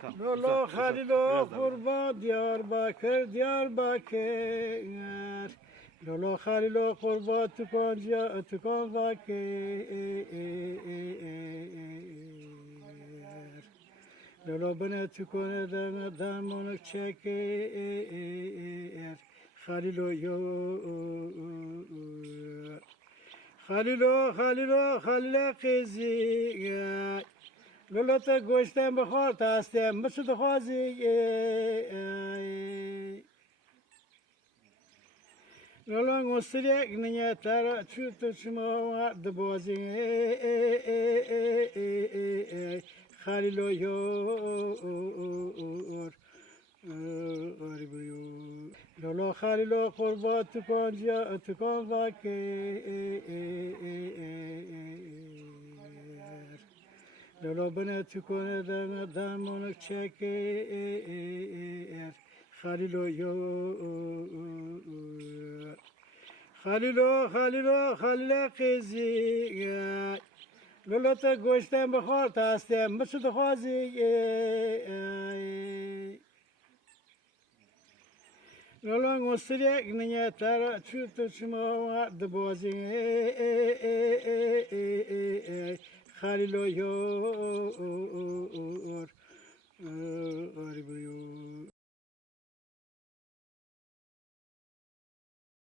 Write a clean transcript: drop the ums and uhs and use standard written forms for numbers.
Tamam. Lolo Güzel, güzel. Halilo Biraz daha böyle. kurban Diyarbakır Diyarbakır. Lolo Halilo kurban Tukonca Tukon vakir. Lolo bana tukone dana damonuk çeker. Halilo yo. Halilo Halile kızı. لولتا گوشتم بخور تاستم مسود خوازی لولا مستریک نیا ترا چوت شما دبازی خالیلو یور لولا خالیلو قربات تکان جا تکان واکی لولا بنا تكون دامونك شاكر خليلو يو خليلو قزي لولا تقوشتم بخور تاستم مسود خوازي لولا مستريك نيا ترى تشوت شما دبوزي خليلو يور